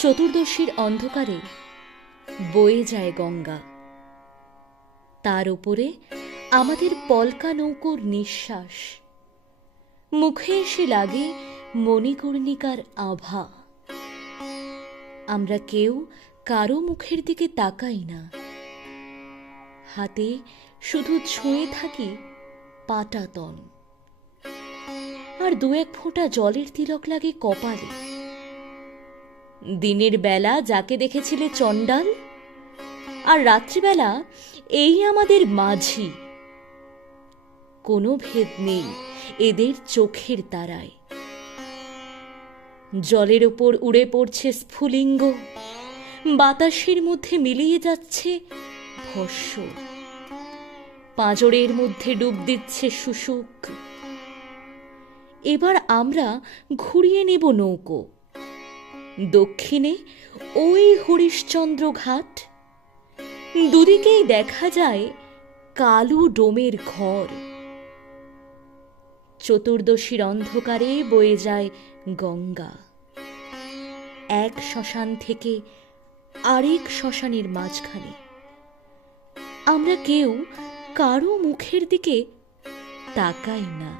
চতুর্দশীর অন্ধকারে বয়ে যায় গঙ্গা, তার উপরে আমাদের পলকা নৌকোর নিঃশ্বাস, মুখে এসে লাগে মণিকর্ণিকার আভা। আমরা কেউ কারো মুখের দিকে তাকাই না, হাতে শুধু ছুঁয়ে থাকি পাটাতন, আর দু এক ফোঁটা জলের তিলক লাগে কপালে। দিনের বেলা যাকে দেখেছিলে চণ্ডাল, আর রাত্রিবেলা এই আমাদের মাঝি। কোনো ভেদ নেই এদের চোখের তারায়। জলের ওপর উড়ে পড়ছে স্ফুলিঙ্গ, বাতাসের মধ্যে মিলিয়ে যাচ্ছে ভস্য, পাঁজরের মধ্যে ডুব দিচ্ছে শুশুক। এবার আমরা ঘুরিয়ে নেব নৌকো, দক্ষিণে ওই হরিশ্চন্দ্র ঘাট, দুদিকেই দেখা যায় কালো ডোমের ঘর। চতুর্দশীর অন্ধকারে বয়ে যায় গঙ্গা, এক শ্মশান থেকে আরেক শ্মশানের মাঝখানে। আমরা কেউ কারো মুখের দিকে তাকাই না।